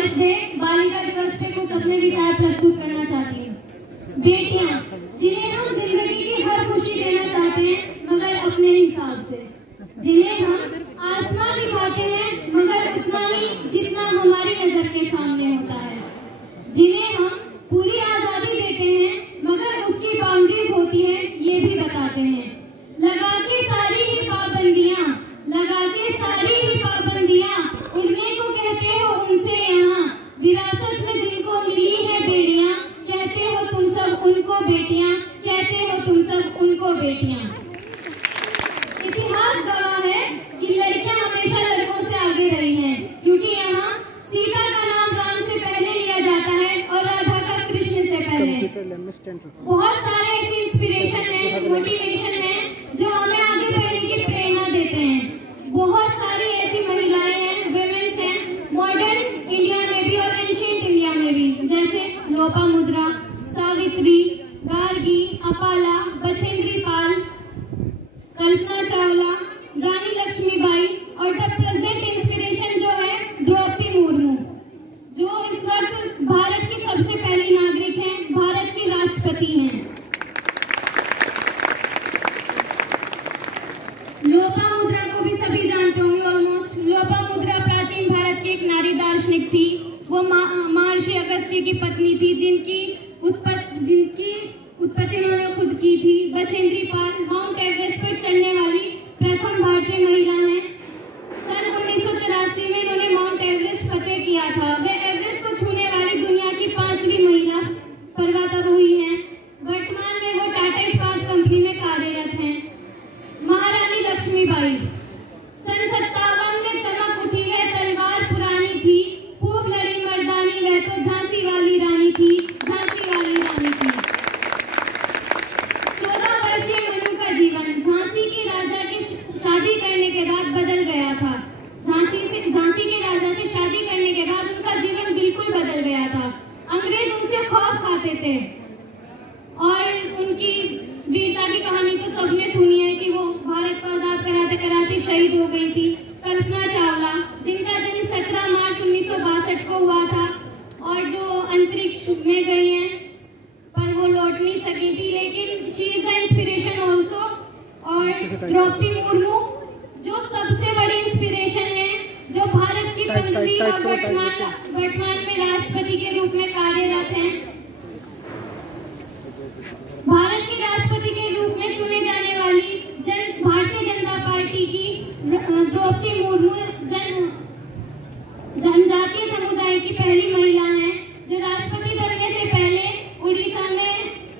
Mother's day बालिका दिवस पे कुछ अपने विचार प्रस्तुत करना चाहती हूँ। बेटियां जिन्हें हम जिंदगी की हर खुशी देना चाहते हैं मगर अपने हिसाब से, जिन्हें हम आसमां दिखाते हैं मगर उतना ही जितना हमारी नजर के सामने होता है, जिन्हें हम पूरी आजादी देते हैं मगर उसकी बाउंड्रीज होती है ये भी बताते हैं। लगा के सारी ही पाबंदियां, लगा के सारी ही पाबंदियां, उड़ने को कहते हो उनसे यहाँ, विरासत में जिनको मिली है बेड़ियां, कहते हो तुम सब उनको बेटियां, कहते हो तुम सब उनको बेटियां। इतिहास गवाह है कि लड़कियां हमेशा लड़कों से आगे रही हैं, क्योंकि यहाँ सीता का नाम राम से पहले लिया जाता है और राधा का कृष्ण से पहले। बहुत सारे ऐसे इंस्पिरेशन है, मोटिवेशन है जो हमें आगे बढ़ने की प्रेरणा देते हैं। बहुत सारी ऐसी महिलाएं हैं, वुमेन्स हैं, मॉडर्न इंडिया में भी और एंशिएंट इंडिया में भी, जैसे लोपामुद्रा, सावित्री, गार्गी, अपाला, बछेंद्री पाल, कल्पना चावला, रानी लक्ष्मीबाई और द प्रेजेंट इंस्पिरेशन जो है द्रौपदी मुर्मू, जो इस वक्त भारत की सबसे पहली नागरिक हैं, भारत की राष्ट्रपति हैं। लोपामुद्रा को भी सभी जानते होंगे ऑलमोस्ट। लोपामुद्रा प्राचीन भारत की एक नारी दार्शनिक थी। वो महर्षि अगस्त्य की पत्नी थी, जिनकी उत्पत्ति उन्होंने खुद की थी। बछेंद्री पाल माउंट एवरेस्ट पर चढ़ने वाली प्रथम भारतीय महिला हैं। सन 1984 में इन्होंने माउंट एवरेस्ट फतेह किया था। वे एवरेस्ट को छूने वाली दुनिया की 5वीं महिला पर्वतारोही हुई हैं। वर्तमान में वो टाटा इस्पात कंपनी में कार्यरत हैं। महारानी लक्ष्मीबाई सन 57 में चमक उठी है तलवार पुरानी थी, खूब लड़ी मर्दानी वह तो झांसी वाली रानी थी, झांसी वाली रानी थी। 14 वर्षीय मनु का जीवन झांसी के राजा की शादी करने के बाद बदल गया था। झांसी के राजा से शादी करने के बाद उनका जीवन बिल्कुल बदल गया था। अंग्रेज उनसे खौफ खाते थे और उनकी वीरता की कहानी तो सबने सुनी है कि वो भारत को आजाद कराते कराते शहीद हो गई थी। कल्पना चावला, जिनका जन्म 17 मार्च 1962 को हुआ था और जो अंतरिक्ष में गई हैं, पर वो लौट नहीं सकी थी, लेकिन she is the inspiration also. और द्रौपदी मुर्मू जो सबसे बड़ी इंस्पिरेशन है, जो भारत की 15वीं और वर्तमान में राष्ट्रपति के रूप में कार्यरत हैं। भारत के राष्ट्रपति के रूप में चुने जाने वाली भारतीय जनता पार्टी की द्रौपदी मुर्मू जनजातीय समुदाय की पहली महिला हैं, जो राष्ट्रपति बनने से पहले उड़ीसा में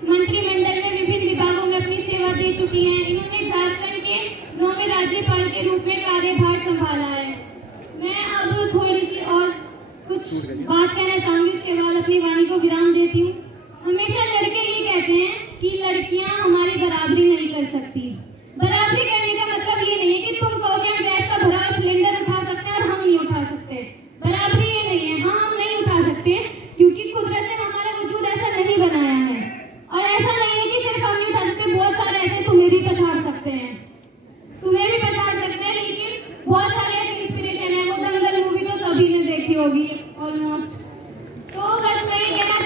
मंत्रिमंडल में विभिन्न विभागों में अपनी सेवा दे चुकी हैं। इन्होंने झारखंड के 9वें राज्यपाल के रूप में कार्यभार संभाला है। मैं अब थोड़ी सी और कुछ बात कहना चाहूंगी, उसके बाद अपनी वाणी को विराम देती हूँ। हमेशा लड़के ये कहते हैं कि लड़कियां हमारी बराबरी नहीं कर सकती। बराबरी करने का मतलब ये नहीं है कि तुम कहो कि हम गैस का भरा हुआ सिलेंडर उठा सकते हैं और हम नहीं उठा सकते। बराबरी ये नहीं है, हाँ हम नहीं उठा सकते क्योंकि कुदरत ने हमारा वजूद ऐसा नहीं बनाया है। और ऐसा नहीं है कि सिर्फ हम नहीं उठा सकते, बहुत सारे ऐसे तुम्हें भी पछाड़ सकते हैं, तुम्हें भी पछाड़ सकते हैं। लेकिन बहुत सारे ऐसे इंस्पिरेशन है, वो दंगल मूवी तो सभी ने देखी होगी ऑलमोस्ट। तो बस मैं ये कहना